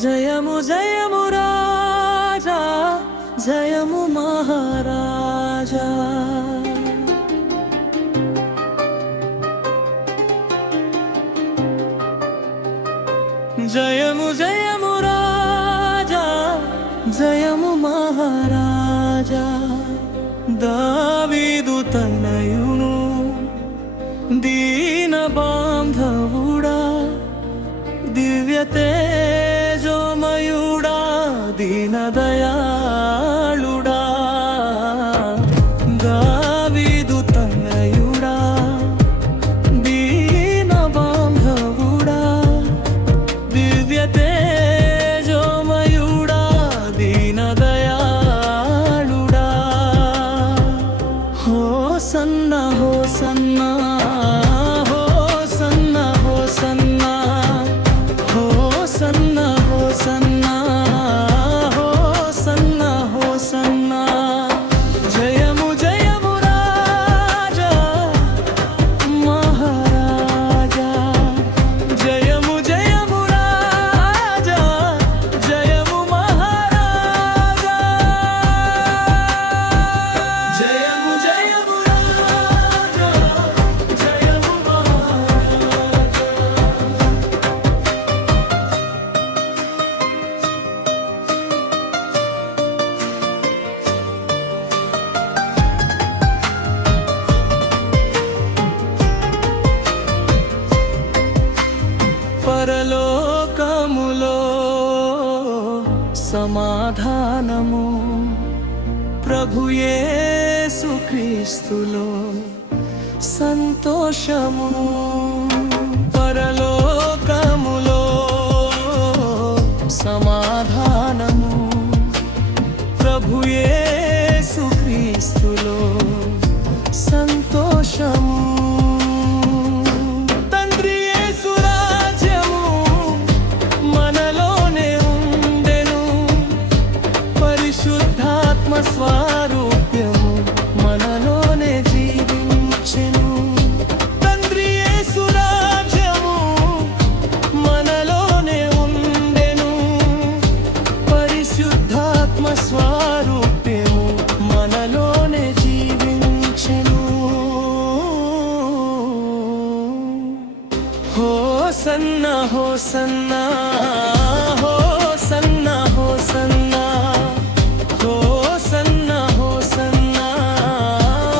జయము జయము రాజా, జయము మహారాజా. జయము జయము రాజా, జయము మహారాజా. దావీదు తనయును దీన బాంధవుడా, దివ్య తేజోమయుడా, దీన దయాళుడా. దావీదు తనయుడా, దీన బాంధవుడా, దివ్య తేజోమయుడా, దీన దయాళుడా. హోసన్నా హోసన్నా హోసన్నా హోసన్నా హోసన్నా హోసన్నా హోసన్నా హోసన్నా. జయము జయము రాజా మహారాజా. జయము జయము రాజా, జయము మహారాజా. జయము జయము రాజా, జయము మహారాజా. పరలోకములో సమాధానము, ప్రభు యేసు క్రీస్తులో సంతోషము. పరలోకములో సమాధానము, ప్రభు యేసు క్రీస్తులో సంతోషము. తండ్రి యేసు రాజ్యము మనలోనే ఉండెను, పరిశుద్ధాత్మ స్వరూప్యము మనలోనే జీవించెను. తండ్రి యేసు రాజ్యము మనలోనే ఉండెను, పరిశుద్ధాత్మ స్వరూప్యము మనలోనే జీవించెను. హోసన్నా హోసన్నా హోసన్నా హోసన్నా హోసన్నా హోసన్నా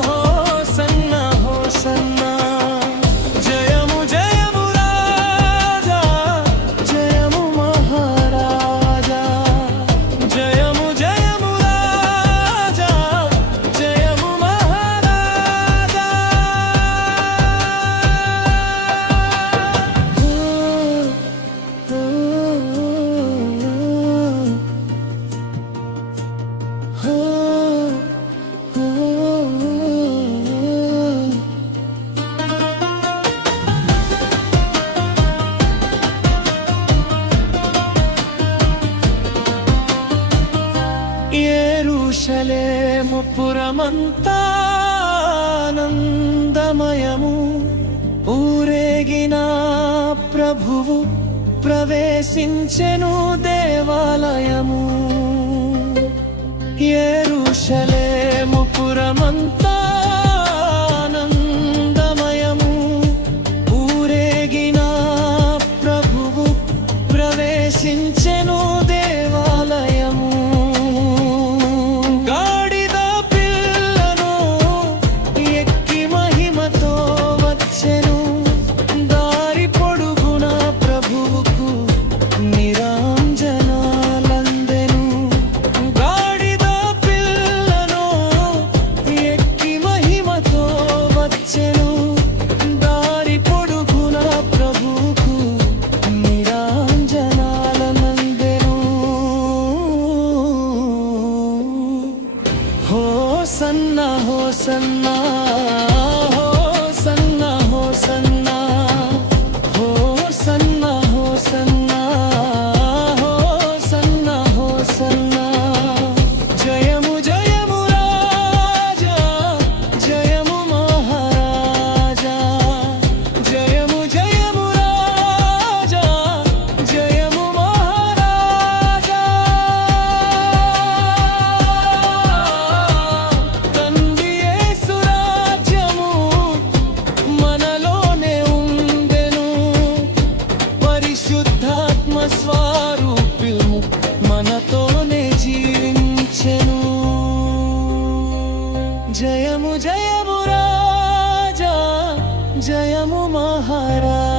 హోసన్నా హోసన్నా. జయము జయము రాజా, జయము మహారాజా. జయము జయము రాజా, జయము మహారాజా. యెరూషలేము పురమంతా ఆనందమయము, ఊరేగిన ప్రభువు ప్రవేశించెను దేవాలయము. యెరూషలేము పురమంతా ఆనందమయము, ఊరేగిన ప్రభువు ప్రవేశించెను దేవాలయము. గాడిద పిల్లను ఎక్కి మహిమతో వచ్చెను, దారి పొడుగున ప్రభువుకు నిరాంజనాలందెను. గాడిద పిల్లను ఎక్కి జయము రాజా, జయము మహారాజా.